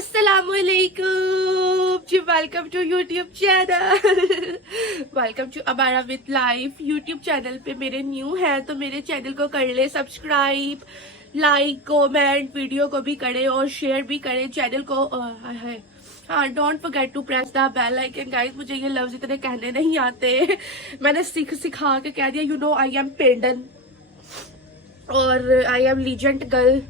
अस्सलामुअलैकुम जी, welcome to YouTube channel. Welcome to अबारा विद लाइफ यूट्यूब चैनल पे मेरे न्यू है तो मेरे चैनल को कर ले सब्सक्राइब, लाइक, कमेंट, वीडियो को भी करे और शेयर भी करे चैनल को। हाँ, don't forget to press the bell icon guys. मुझे ये लफ्ज इतने कहने नहीं आते, मैंने सिखा के कह दिया। You know I am pen down और आई एम लीजेंड गर्ल।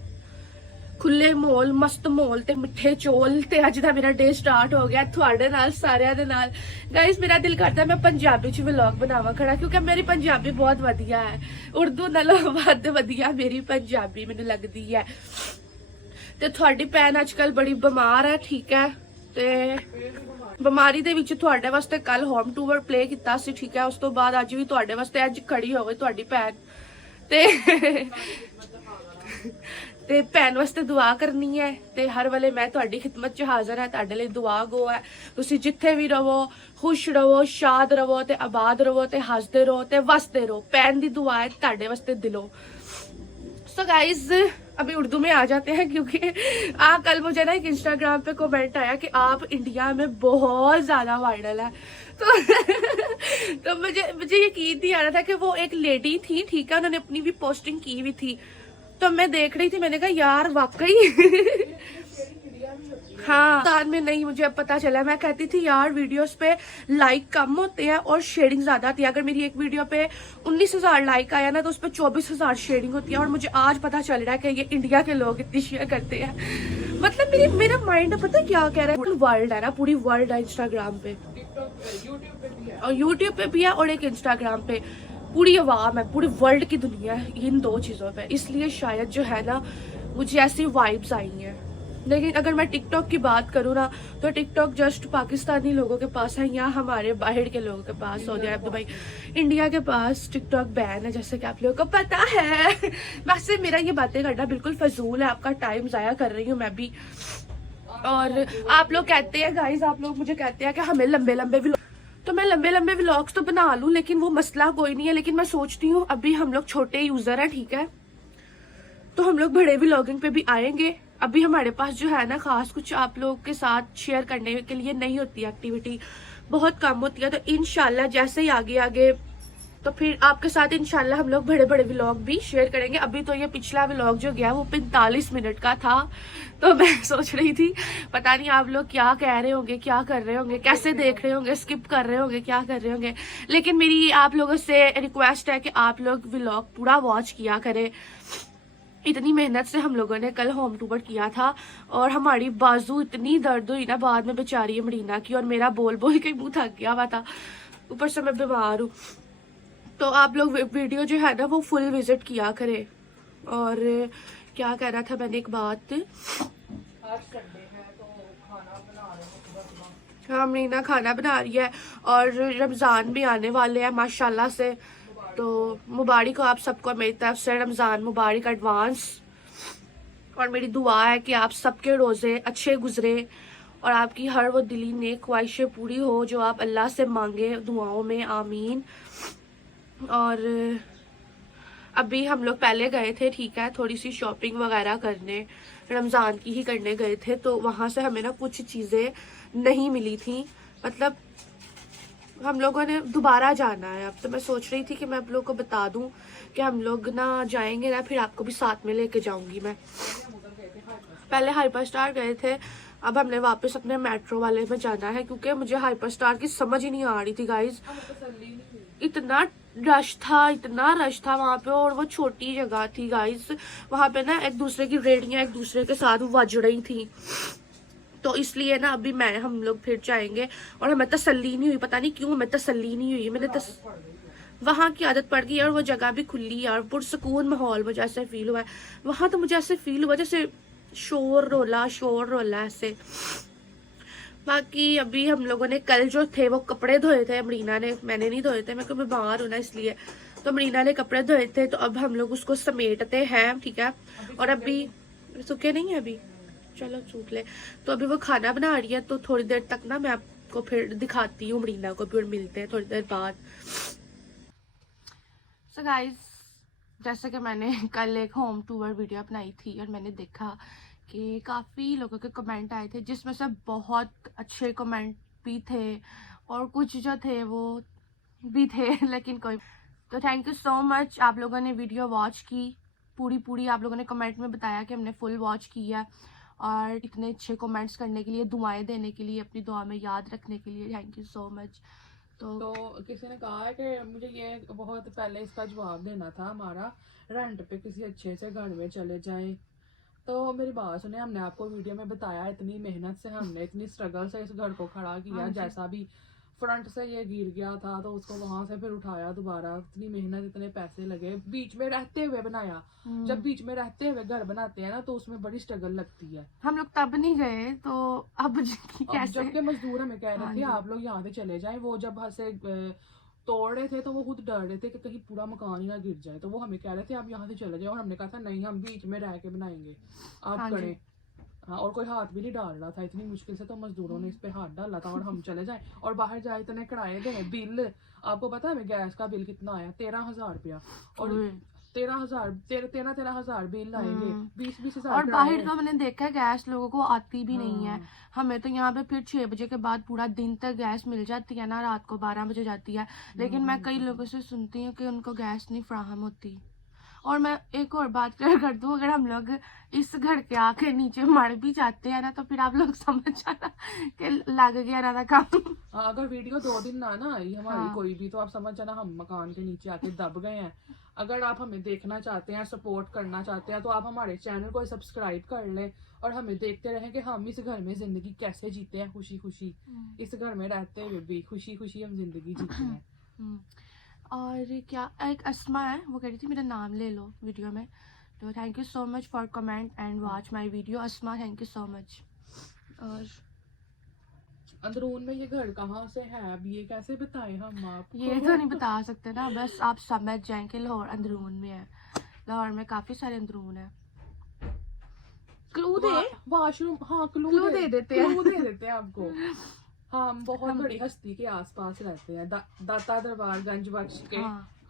खुले मोल, मस्त मोल ते मिठे चोल ते अज दा मेरा डे स्टार्ट हो गया थोड़े नाल सारियां दे नाल। गाइस मेरा दिल करता मैं पंजाबी च व्लॉग बनावा खड़ा, क्योंकि मेरी पंजाबी बहुत वधिया है। उर्दू नालों वध वधिया मेरी पंजाबी मैनूं लगदी है। ते थोड़ी भैन अजकल बड़ी बीमार है, ठीक है। ते बिमारी दे विच तुहाडे वास्ते कल होम टूर प्ले कीता सी, ठीक है। उस तो बाद अज भी तुहाडे वास्ते अज खड़ी हो गई तुहाडी भैन ते ते भैन वास्ते दुआ करनी है। ते हर वेले मैं तुहाडी खिदमत च हाजिर है, तुहाडे लई दुआ गो है। तुसी जिथे भी रहो खुश रहो, शाद रहो ते आबाद रहो ते हसदे रहो ते वसदे रहो। भैन दी दुआ है तुहाडे वास्ते दिलों। सो गाइज अभी उर्दू में आ जाते हैं, क्योंकि कल मुझे ना एक इंस्टाग्राम पे कमेंट आया कि आप इंडिया में बहुत ज्यादा वायरल है। तो तो मुझे यकीन नहीं आ रहा था कि वो एक लेडी थी, ठीक है। उन्होंने अपनी भी पोस्टिंग की हुई थी, तो मैं देख रही थी, मैंने कहा यार वाकई हाँ पाकिस्तान में नहीं। मुझे अब पता चला। मैं कहती थी यार वीडियोस पे लाइक कम होते हैं और शेयरिंग ज्यादा आती है। अगर मेरी एक वीडियो पे 19,000 लाइक आया ना तो उस पर 24,000 शेयरिंग होती है। और मुझे आज पता चल रहा है कि ये इंडिया के लोग इतनी शेयर करते हैं। मतलब मेरा माइंड पता क्या कह रहा है, वर्ल्ड है ना, पूरी वर्ल्ड है इंस्टाग्राम पे और यूट्यूब पे भी है और एक इंस्टाग्राम पे पूरी आवाम है, पूरी वर्ल्ड की दुनिया है इन दो चीजों पे। इसलिए शायद जो है ना मुझे ऐसी वाइब्स आई हैं। लेकिन अगर मैं टिकटॉक की बात करूँ ना तो टिकटॉक जस्ट पाकिस्तानी लोगों के पास है या हमारे बाहर के लोगों के पास, सऊदी अरब, दुबई, इंडिया के पास टिकटॉक बैन है, जैसे कि आप लोगों को पता है। वैसे मेरा ये बातें करना बिल्कुल फजूल है, आपका टाइम जाया कर रही हूँ मैं भी। और आप लोग कहते हैं गाइज, आप लोग मुझे कहते हैं कि हमें लंबे लंबे तो मैं लंबे लंबे व्लॉग्स तो बना लूं, लेकिन वो मसला कोई नहीं है। लेकिन मैं सोचती हूँ अभी हम लोग छोटे यूजर हैं, ठीक है, तो हम लोग बड़े व्लॉगिंग पे भी आएंगे। अभी हमारे पास जो है ना खास कुछ आप लोग के साथ शेयर करने के लिए नहीं होती, एक्टिविटी बहुत कम होती है। तो इंशाल्लाह जैसे ही आगे आगे तो फिर आपके साथ इंशाल्लाह हम लोग बड़े बड़े व्लॉग भी शेयर करेंगे। अभी तो ये पिछला व्लॉग जो गया वो 45 मिनट का था, तो मैं सोच रही थी पता नहीं आप लोग क्या कह रहे होंगे, क्या कर रहे होंगे, कैसे देख रहे होंगे, स्किप कर रहे होंगे, क्या कर रहे होंगे। लेकिन मेरी आप लोगों से रिक्वेस्ट है कि आप लोग व्लॉग पूरा वॉच किया करें। इतनी मेहनत से हम लोगों ने कल होम टूर किया था और हमारी बाजू इतनी दर्द हुई ना बाद में बेचारी मरीना की, और मेरा बोल बोल के मुंह थक गया हुआ था, ऊपर से मैं बीमार हूँ। तो आप लोग वीडियो जो है ना वो फुल विजिट किया करें। और क्या कह रहा था मैंने, एक बात, हाँ मीना खाना बना रही है और रमज़ान भी आने वाले हैं माशाल्लाह से। तो मुबारक हो आप सबको मेरी तरफ से, रमज़ान मुबारक एडवांस। और मेरी दुआ है कि आप सबके रोज़े अच्छे गुजरे और आपकी हर वो दिली नेक ख्वाहिशें पूरी हो जो आप अल्लाह से मांगे दुआओं में, आमीन। और अभी हम लोग पहले गए थे, ठीक है, थोड़ी सी शॉपिंग वगैरह करने, रमज़ान की ही करने गए थे। तो वहाँ से हमें ना कुछ चीज़ें नहीं मिली थी, मतलब हम लोगों ने दोबारा जाना है अब। तो मैं सोच रही थी कि मैं आप लोग को बता दूं कि हम लोग ना जाएंगे ना, फिर आपको भी साथ में लेके जाऊंगी मैं। पहले हाइपर स्टार गए थे, अब हमने वापस अपने मेट्रो वाले में जाना है, क्योंकि मुझे हाइपर स्टार की समझ ही नहीं आ रही थी गाइज। इतना रश था वहां पे, और वो छोटी जगह थी गाइज। वहां पे ना एक दूसरे की रेडियां एक दूसरे के साथ वज रही थी, तो इसलिए ना अभी हम लोग फिर जाएंगे। और हमें तसल्ली नहीं हुई, पता नहीं क्यों हमें तसल्ली नहीं हुई। वहाँ की आदत पड़ गई और वो जगह भी खुली और पुरसकून माहौल मुझे ऐसे फील हुआ है। वहां तो मुझे ऐसे फील हुआ जैसे शोर रोला ऐसे। बाकी अभी हम लोगों ने कल जो थे वो कपड़े धोए थे मरीना ने, मैंने नहीं धोए थे, मैं क्योंकि बीमार हूं ना इसलिए। तो मरीना ने कपड़े धोए थे, तो अब हम लोग उसको समेटते हैं, ठीक है। और अभी सूखे नहीं है अभी, चलो सूख ले। तो अभी वो खाना बना रही है, तो थोड़ी देर तक ना मैं आपको फिर दिखाती हूँ मरीना को भी, और मिलते हैं थोड़ी देर बाद। सो गाइस जैसे कि मैंने कल एक होम टूर वीडियो बनाई थी और मैंने देखा कि काफ़ी लोगों के कमेंट आए थे, जिसमें से बहुत अच्छे कमेंट भी थे और कुछ जो थे वो भी थे लेकिन कोई। तो थैंक यू सो मच, आप लोगों ने वीडियो वॉच की पूरी आप लोगों ने कमेंट में बताया कि हमने फुल वॉच की है, और इतने अच्छे कमेंट्स करने के लिए, दुआएं देने के लिए, अपनी दुआ में याद रखने के लिए थैंक यू सो मच। तो किसी ने कहा है कि मुझे ये बहुत पहले इसका जवाब देना था हमारा, रेंट पे किसी अच्छे से घर में चले जाएं। तो मेरी बात सुने, हमने आपको वीडियो में बताया इतनी मेहनत से हमने इतनी स्ट्रगल से इस घर को खड़ा किया, जैसा भी फ्रंट से ये गिर गया था तो उसको वहां से फिर उठाया दोबारा, इतनी मेहनत इतने पैसे लगे, बीच में रहते हुए बनाया। जब बीच में रहते हुए घर बनाते हैं ना तो उसमें बड़ी स्ट्रगल लगती है। हम लोग तब नहीं गए तो अब कैसे? जबकि मजदूर हमें कह रहे थे आप लोग यहाँ से चले जाएं, वो जब से तोड़ रहे थे तो वो खुद डर रहे थे कि कहीं पूरा मकान ही ना गिर जाए, तो वो हमें कह रहे थे आप यहाँ से चले जाओ, और हमने कहा था नहीं हम बीच में रह के बनाएंगे, आप करें। हाँ, और कोई हाथ भी नहीं डाल रहा था, इतनी मुश्किल से तो मजदूरों ने इस पे हाथ डाला था, और हम चले जाए और बाहर जाए इतने किराए देने, बिल आपको पता है हमें गैस का बिल कितना आया, 13,000 रुपया, और 13,000 बिल आएंगे, 20,000 और बाहर तो मैंने देखा है गैस लोगों को आती भी नहीं है। हमें तो यहाँ पे फिर 6 बजे के बाद पूरा दिन तक गैस मिल जाती है ना, रात को 12 बजे जाती है, लेकिन मैं कई लोगों से सुनती हूँ कि उनको गैस नहीं फ्राहम होती। और मैं एक और बात कर दूं, अगर हम लोग इस घर के आके नीचे मर भी जाते हैं ना तो फिर आप लोग समझ जाना कि लग गया ना काम। अगर वीडियो 2 दिन ना आई हमारी कोई भी, तो आप समझ जाना हम मकान के नीचे आके दब गए हैं। अगर आप हमें देखना चाहते हैं, सपोर्ट करना चाहते हैं, तो आप हमारे चैनल को सब्सक्राइब कर लें और हमें देखते रहें कि हम इस घर में जिंदगी कैसे जीते हैं, खुशी खुशी इस घर में रहते हुए भी खुशी खुशी हम जिंदगी जीते हैं। और क्या, एक अस्मा है, वो कह रही थी मेरा नाम ले लो वीडियो में, तो thank you so much for comment and watch my video Asma, thank you so much. और अंदरून में ये घर कहाँ से है, अब ये कैसे बताएं हम आपको? ये तो नहीं बता सकते ना, बस आप समझ जाएं कि लाहौर अंदरून में है, लाहौर में काफी सारे अंदरून है। क्लू दे, वॉशरूम, हाँ क्लू दे देते हैं आपको। हम बहुत बड़ी हस्ती के आसपास रहते हैं, दाता दरबार गंज बख्श के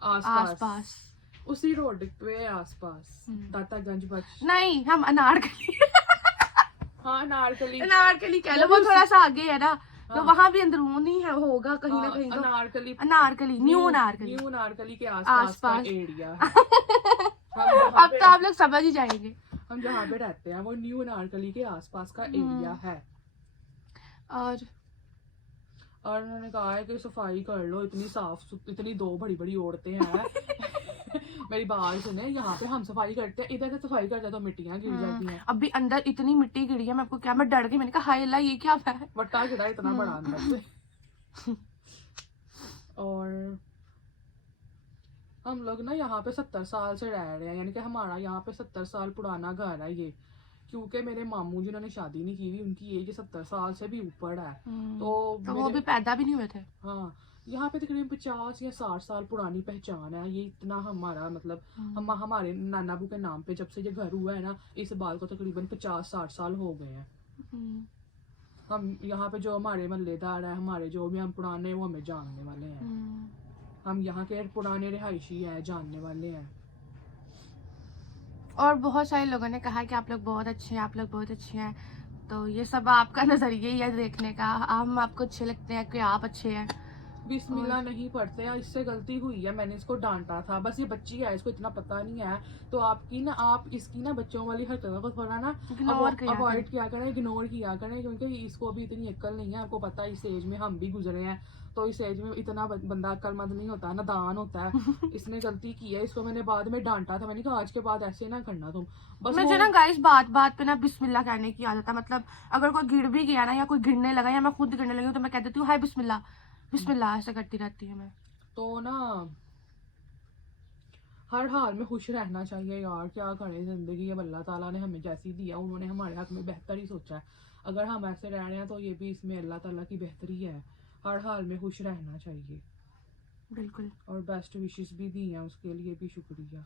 आसपास, उसी रोड पे आसपास दाता गंज बख्श। नहीं, हम अनारकली हाँ अनारकली कह लो, वो थोड़ा सा आगे है ना, तो वहाँ भी अंदरूनी ही है, होगा कहीं ना कहीं। तो न्यू अनारकली के आसपास का एरिया। अब तो आप लोग समझ ही जाएंगे, हम जहाँ पे रहते हैं वो न्यू अनारकली के आसपास का एरिया है। और उन्होंने कहा है कि सफाई कर लो, इतनी साफ, इतनी 2 बड़ी बड़ी औरतें हैं मेरी बात सुने, यहाँ पे हम सफाई करते हैं, इधर से सफाई करते हैं तो मिट्टियाँ गिर जाती हैं। अभी अंदर इतनी मिट्टी गिरी है, मैं आपको क्या, मैं डर गई, मैंने कहा हाय अल्लाह ये क्या है, वट्टा गिरा इतना बड़ा अंदर से। और हम लोग ना यहाँ पे 70 साल से रह रहे हैं, यानी कि हमारा यहाँ पे 70 साल पुराना घर है ये, क्योंकि मेरे मामू जिन्होंने शादी नहीं की हुई उनकी एज 70 साल से भी ऊपर है, तो वो भी पैदा भी नहीं हुए थे। हाँ, यहाँ पे तकरीबन 50 या 60 साल पुरानी पहचान है ये, इतना हमारा मतलब हमारे नाना बू के नाम पे जब से ये घर हुआ है ना, इस बात को तकरीबन 50-60 साल हो गए हैं। हम यहाँ पे जो हमारे महल्लेदार है, हमारे जो भी हम पुराने, वो हमें जानने वाले हैं, हम यहाँ के पुराने रिहायशी हैं, जानने वाले हैं। और बहुत सारे लोगों ने कहा कि आप लोग बहुत अच्छे हैं, आप लोग बहुत अच्छे हैं, तो ये सब आपका नजरिया ही है देखने का, हम आपको अच्छे लगते हैं कि आप अच्छे हैं। बिस्मिल्लाह नहीं पढ़ते हैं, इससे गलती हुई है, मैंने इसको डांटा था, बस ये बच्ची है, इसको इतना पता नहीं है, तो आप इसकी ना बच्चों वाली हरकतों को थोड़ा ना अवॉइड किया करें, इग्नोर किया करें, क्योंकि इसको भी इतनी अक्ल नहीं है, आपको पता है इस एज में हम भी गुजरे हैं, तो इस एज में इतना बंदा अक्लमंद नहीं होता, नादान होता है। इसने गलती की है, इसको मैंने बाद में डांटा था, मैंने कहा आज के बाद ऐसे ना करना तुम। बस मुझे ना गाइस बात बात पे ना बिस्मिल्लाह कहने की आदत है, मतलब अगर कोई गिर भी गया ना, या कोई गिरने लगा, या मैं खुद गिरने लगी तो मैं कह देती हूँ हाय बिस्मिल्लाह बिस्मिल्लाह, ऐसा करती रहती हूँ मैं। तो ना हर हाल में खुश रहना चाहिए यार, क्या करें, जिंदगी अब अल्लाह ताला ने हमें जैसी दी है, उन्होंने हमारे हक में बेहतर ही सोचा है, अगर हम ऐसे रह रहे हैं तो ये भी इसमें अल्लाह ताला की बेहतरी है, हर हाल में खुश रहना चाहिए। बिल्कुल। और बेस्ट विशेस भी दी हैं, उसके लिए भी शुक्रिया,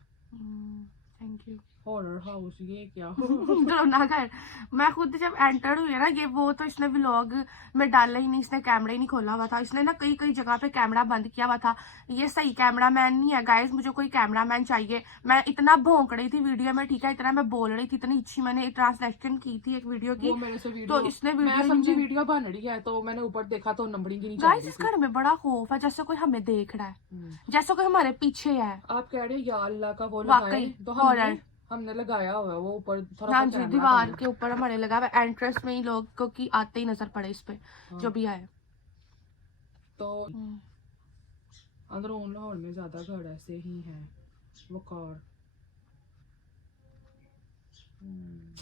थैंक यू। हॉरर हाउस ये क्या? डरोना घर। मैं खुद जब एंटर हुई है ना, ये वो तो इसने व्लॉग में डाला ही नहीं, इसने कैमरा ही नहीं खोला हुआ था, इसने ना कई कई जगह पे कैमरा बंद किया हुआ था। ये सही कैमरा मैन नहीं है गाइस, मुझे कोई कैमरा मैन चाहिए। मैं इतना भौंक रही थी वीडियो में, ठीक है, इतना मैं बोल रही थी, इतनी अच्छी मैंने ट्रांसलेशन की थी एक वीडियो की, वो मेरे से तो वीडियो इसने मैं वीडियो समझी वीडियो बन रही है तो मैंने ऊपर देखा तो नंबरिंग ही नहीं चल गाइस रही इस थी। घर में बड़ा खौफ है, जैसे कोई हमें देख रहा है, हम्म। जैसे कोई हमारे पीछे है। आप कह रहे हैं या अल्लाह का वो लगाए वाकई तो हॉरर। हमने लगाया हुआ है वो ऊपर थोड़ा हाँ सा जी, कैमरा दीवार करना। के ऊपर हमारे लगा हुआ एंट्रेंस में ही लोग को की आते ही नजर पड़े इस पे, हाँ। जो भी आए। तो अंदरूनी लाहौर में ज्यादा घर ऐसे ही हैं वकार।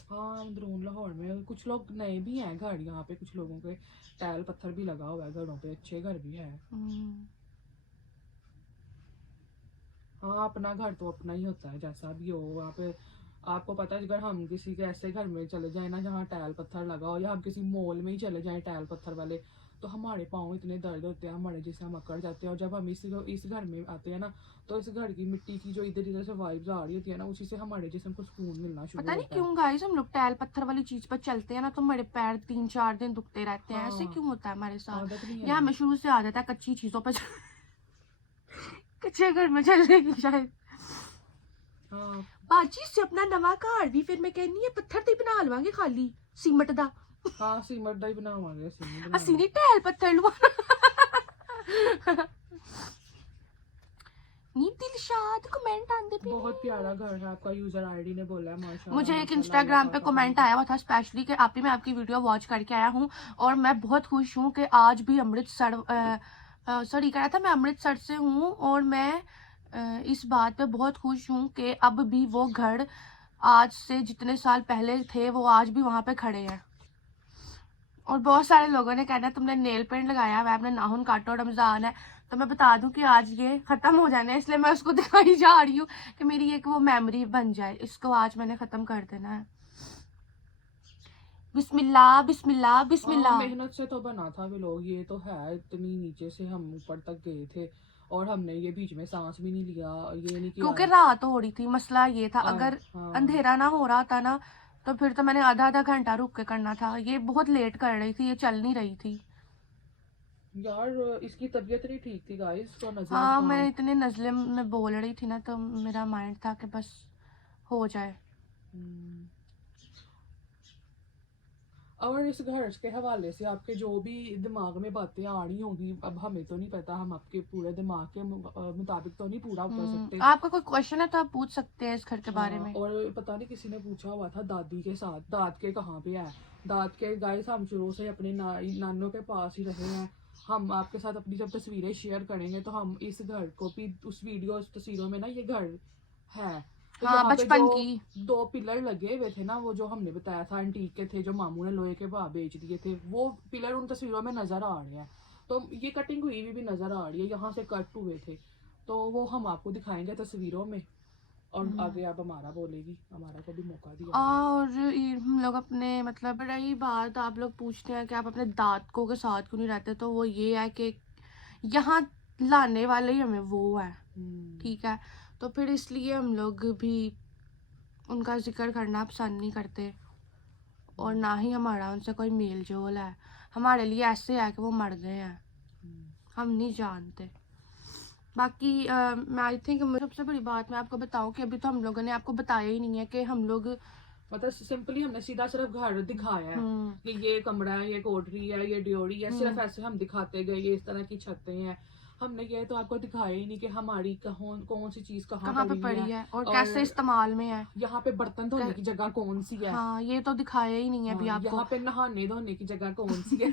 हाँ अंदरून लाहौर में कुछ लोग नए भी हैं घर, यहाँ पे कुछ लोगों के टाइल पत्थर भी लगा हुआ है घरों पे, अच्छे घर भी है। हाँ अपना घर तो अपना ही होता है जैसा भी हो वहाँ पे। आपको पता है अगर हम किसी के ऐसे घर में चले जाए ना जहाँ टाइल पत्थर लगा हो, या हम किसी मॉल में ही चले जाए टाइल पत्थर वाले, तो हमारे पाँव इतने दर्द होते हैं हमारे, जिससे हम अकड़ जाते हैं। और जब हम इस घर में आते हैं ना, तो इस घर की मिट्टी की जो इधर इधर से वाइब्स आ रही होती है ना, उसी से हमारे जिस्म को सुकून मिलना शुरू पता नहीं होता है। क्यों गाइस, हम लोग टाइल पत्थर वाली चीज पर चलते हैं ना तो हमारे पैर 3-4 दिन दुखते रहते हैं। हाँ, ऐसे क्यों होता है हमारे साथ? आदत नहीं या है। हमें शुरू से आदत है कच्ची चीजों पर कच्चे घर में चलने की शायद। हाँ बाजी से अपना नवा घर भी फिर मैं कहनी है पत्थर ते बना लवांगे खाली सीमेंट दा। हाँ सीमेंट ਦਾ ਹੀ ਬਣਾਵਾਂਗੇ ਅਸੀਂ ਅਸੀਂ ਨਹੀਂ ਟੈਲ ਪੱਥਰ ਲਵਾਣਾ। नी दिलशाद कमेंट आंदे पे। बहुत प्यारा घर है आपका, यूजर आईडी ने बोला है माशाल्लाह। मुझे एक इंस्टाग्राम पे कमेंट आया हुआ था स्पेशली कि आप ही मैं आपकी वीडियो वॉच करके आया हूँ और मैं बहुत खुश हूँ कि आज भी अमृतसर सॉरी कह रहा था, मैं अमृतसर से हूँ और मैं इस बात पे बहुत खुश हूँ कि अब भी वो घर आज से जितने साल पहले थे वो आज भी वहाँ पे खड़े हैं। और बहुत सारे लोगों ने कहना तुमने नेल पेंट लगाया हुआ है, अपने नाखून काटो, रमजान है। तो मैं बता दूं कि आज ये खत्म हो जाना है, इसलिए मैं उसको दिखाई जा रही हूँ कि मेरी एक वो मेमोरी बन जाए। इसको आज मैंने खत्म कर देना है। बिस्मिल्लाह बिस्मिल्लाह बिस्मिल्लाह। मेहनत से तो बना था भी लोग, ये तो है इतनी नीचे से हम ऊपर तक गए थे और हमने ये बीच में सांस भी नहीं लिया, ये नहीं किया क्योंकि रात हो रही थी, मसला ये था। अगर हाँ। अंधेरा ना हो रहा था ना तो फिर तो मैंने आधा आधा घंटा रुक के करना था। ये बहुत लेट कर रही थी, ये चल नहीं रही थी यार। इसकी तबीयत नहीं ठीक थी गाइस, तो नजला हाँ जुकाम। मैं इतने नजले में बोल रही थी ना तो मेरा माइंड था कि बस हो जाए। और इस घर के हवाले से आपके जो भी दिमाग में बातें आ रही होंगी, अब हमें तो नहीं पता, हम आपके पूरे दिमाग के मुताबिक तो नहीं पूरा कर सकते। आपका कोई क्वेश्चन है तो आप पूछ सकते हैं इस घर के बारे में। और पता नहीं किसी ने पूछा हुआ था दादी के साथ, दाद के कहाँ पे है दाद के। गाइस हम शुरू से अपने नानों के पास ही रहे हैं। हम आपके साथ अपनी जब तस्वीरें शेयर करेंगे तो हम इस घर को भी, उस वीडियो उस तस्वीरों में ना ये घर है। तो हाँ, यहाँ पे बचपन जो की 2 पिलर लगे हुए थे ना, वो जो हमने बताया था एंटीक के थे, जो मामू ने लोहे के भाव बेच दिए थे, वो पिलर उन तस्वीरों में नजर आ रहे हैं। तो ये कटिंग हुई भी नजर आ रही है, यहाँ से कट हुए थे, तो वो हम आपको दिखाएंगे तस्वीरों में। और आगे आप हमारा बोलेगी, हमारा को भी मौका दिया। और हम लोग अपने मतलब रही बात, आप लोग पूछते हैं कि आप अपने दादकों के साथ क्यों नहीं रहते, तो वो ये है कि यहाँ लाने वाले ही हमें वो है, ठीक है, तो फिर इसलिए हम लोग भी उनका जिक्र करना पसंद नहीं करते और ना ही हमारा उनसे कोई मेल जोल है। हमारे लिए ऐसे है कि वो मर गए हैं, हम नहीं जानते। बाकी मैं आई थिंक सबसे बड़ी बात मैं आपको बताऊं कि अभी तो हम लोगों ने आपको बताया ही नहीं है कि हम लोग मतलब सिंपली हमने सीधा सिर्फ घर दिखाया है कि ये कमरा है, ये कोठरी है, ये ड्योरी है, सिर्फ ऐसे हम दिखाते गए, ये इस तरह की छतें हैं। हमने ये तो आपको दिखाया ही नहीं कि हमारी कौन सी चीज कहाँ पे पड़ी है और कैसे इस्तेमाल में है, यहाँ पे बर्तन धोने की जगह कौन सी है। हाँ ये तो दिखाया ही नहीं है अभी आपको। यहाँ पे नहाने धोने की जगह कौन सी है।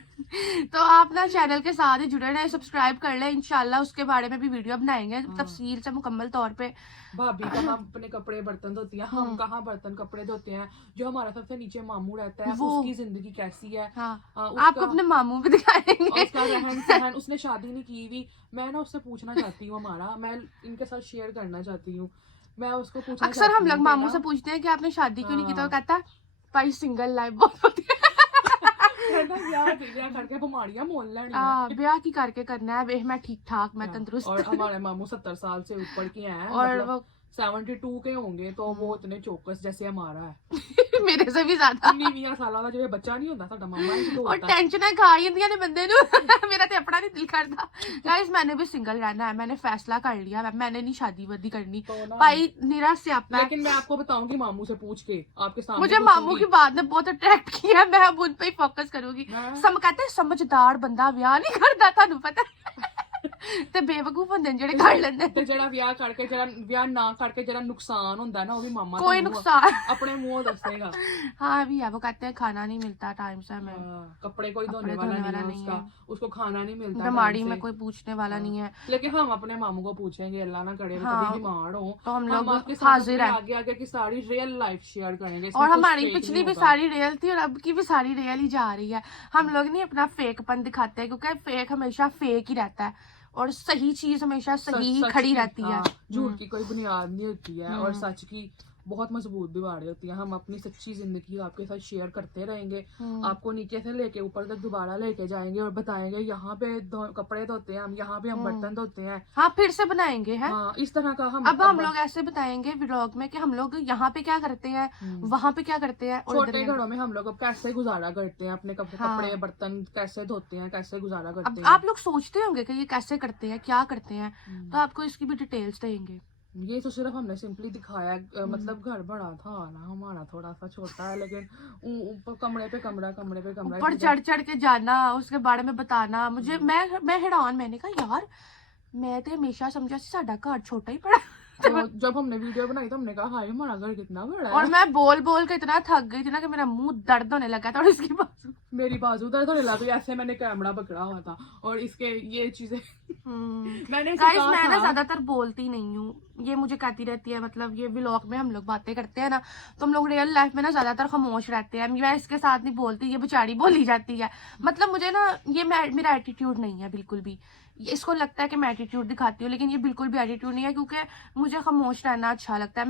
तो आप ना चैनल के साथ ही जुड़े रहे, सब्सक्राइब कर ले, इंशाल्लाह उसके बारे में भी वीडियो बनाएंगे तफसील से मुकम्मल तौर पे। भाभी कहाँ अपने कपड़े बर्तन धोती हैं, हम कहाँ बर्तन कपड़े धोते हैं, जो हमारा सबसे नीचे मामू रहता है उसकी जिंदगी कैसी है। आपको अपने मामू भी दिखाएंगे, उसका रहन सहन, उसने शादी नहीं की हुई। मैं ना उससे पूछना चाहती हूँ, हमारा मैं इनके साथ शेयर करना चाहती हूँ, मैं उसको पूछना अक्सर हम लोग मामू से पूछते हैं कि आपने शादी क्यों नहीं की, तो वो कहता है भाई सिंगल लाइफ बहुत ब्याह की करके करना है, मैं ठीक ठाक, मैं तंदुरुस्त। और हमारे मामू 70 साल से ऊपर के हैं, और मतलब 72 के होंगे तो वो इतने चौकस जैसे हमारा है। मेरे से भी ज्यादा 19-20 साल का जो बच्चा नहीं होता साडा मामा ही तो और होता है। टेंशन खा ਜਾਂਦੀਆਂ ਨੇ ਬੰਦੇ ਨੂੰ मेरा तो अपना नहीं दिल करता। गाइस मैंने भी सिंगल रहना है, मैंने फैसला कर लिया, मैंने नहीं शादी वादी करनी तो ना, भाई निरा स्यापा है। लेकिन मैं आपको बताऊंगी मामू से पूछ के आपके सामने मुझे मामू की बात ने बहुत अट्रैक्ट किया है, मैं अब उन पे ही फोकस करूंगी। कहते हैं समझदार बंदा ब्याह नहीं करता, थानू पता है ਤੇ ਬੇਵਕੂਫ ਹੁੰਦੇ ਨੇ ਜਿਹੜੇ ਕਰ ਲੈਂਦੇ ਤੇ ਜਿਹੜਾ ਵਿਆਹ ਕਰਕੇ ਜਿਹੜਾ ਵਿਆਹ ਨਾ ਕਰਕੇ ਜਿਹੜਾ ਨੁਕਸਾਨ ਹੁੰਦਾ ਨਾ ਉਹ ਵੀ ਮਾਮਾ कोई नुकसान अपने मुंह दसेगा। हाँ भी है, वो कहते हैं खाना नहीं मिलता टाइम से हमें, कपड़े कोई धोने वाला नहीं है उसको खाना नहीं मिलता, बीमारी में कोई पूछने वाला नहीं है। लेकिन हम अपने मामू को पूछेंगे, अल्लाह ना करे हाँ, कभी बीमार हो तो हम लोग आपके हाजिर है। आगे आगे की सारी रियल लाइफ शेयर करेंगे और हमारी पिछली भी सारी रियल थी और अब की भी सारी रियल ही जा रही है। हम लोग नहीं अपना फेकपन दिखाते हैं, क्योंकि फेक हमेशा फेक ही रहता है और सही चीज हमेशा सही ही खड़ी रहती है। झूठ की कोई बुनियाद नहीं होती है और सच की बहुत मजबूत दीवारें होती है। हम अपनी सच्ची जिंदगी आपके साथ शेयर करते रहेंगे, आपको नीचे से लेके ऊपर तक दोबारा लेके जाएंगे और बताएंगे यहाँ पे कपड़े धोते हैं हम, यहाँ पे हम बर्तन धोते हैं। हाँ फिर से बनाएंगे है। हाँ, इस तरह का अब हम लोग ऐसे बताएंगे व्लॉग में कि हम लोग यहाँ पे क्या करते हैं, वहाँ पे क्या करते हैं, और छोटे घरों में हम लोग अब कैसे गुजारा करते हैं, अपने कपड़े बर्तन कैसे धोते हैं, कैसे गुजारा करते हैं। आप लोग सोचते होंगे कि ये कैसे करते हैं, क्या करते हैं, तो आपको इसकी भी डिटेल्स देंगे। ये तो सिर्फ हमने सिंपली दिखाया, मतलब घर बड़ा था ना हमारा, थोड़ा सा छोटा है, लेकिन ऊपर कमरे पे कमरा ऊपर चढ़ चढ़ के जाना, उसके बारे में बताना मुझे, मैं हैरान, मैंने कहा यार मैं तो हमेशा समझा साडा घर छोटा ही पड़ा। तो जब हमने वीडियो बनाई तो हमने कहा हाय हमारा घर कितना बड़ा है। और मैं बोल बोल के इतना थक गई थी ना कि मेरा मुंह दर्द होने लगा था और इसकी बाजू, मेरी बाजू दर्द होने लगी, ऐसे मैंने कैमरा पकड़ा हुआ था और इसके ये चीजें मैंने मैं ना ज्यादातर बोलती नहीं हूँ, ये मुझे कहती रहती है, मतलब ये व्लॉग में हम लोग बातें करते हैं ना तो हम लोग रियल लाइफ में ना ज्यादातर खामोश रहते हैं। मैं इसके साथ नहीं बोलती, ये बेचारी बोली जाती है। मतलब मुझे ना ये मेरा एटीट्यूड नहीं है बिल्कुल भी, इसको लगता है कि मैं एटीट्यूड दिखाती हूँ, लेकिन ये बिल्कुल भी एटीट्यूड नहीं है, क्योंकि मुझे खामोश रहना अच्छा लगता है।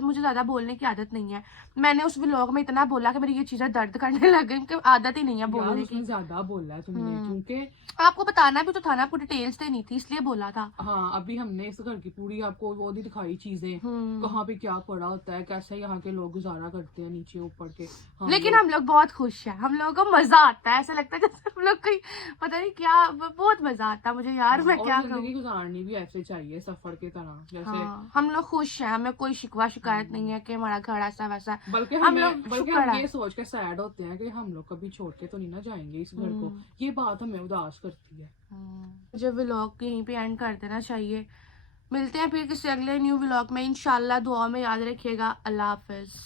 मुझे ज्यादा बोलने की आदत नहीं है। मैंने उस व्लॉग में इतना बोला कि मेरी ये चीजें दर्द करने लग गई, क्योंकि आदत ही नहीं है बोलने की। ज्यादा बोला है तुमने, क्योंकि आपको बताना भी तो था ना, आपको डिटेल्स देनी थी इसलिए बोला था। हाँ, अभी हमने इस घर की पूरी आपको वो नहीं दिखाई चीजें, कहाँ पे क्या पड़ा होता है, कैसे यहाँ के लोग गुजारा करते हैं नीचे ऊपर के। हाँ, लेकिन हम लोग बहुत खुश हैं, हम लोगों को मजा आता है, ऐसा लगता है जैसे हम लोग कोई पता नहीं क्या, बहुत मजा आता है मुझे यार। मैं क्या जिंदगी गुजारनी भी ऐसे चाहिए, सफर की तरह जैसे। हम लोग खुश हैं, हमें कोई शिकवा शिकायत नहीं है कि हमारा घर ऐसा वैसा, बल्कि हम ये सोच के सैड होते हैं कि हम लोग कभी छोड़ के तो नहीं ना जाएंगे इस घर को। ये बात हमें उदास करती है। मुझे व्लॉग यहीं पे एंड कर देना चाहिए। मिलते हैं फिर किसी अगले न्यू व्लॉग में इंशाल्लाह। दुआ में याद रखिएगा। अल्लाह हाफिज।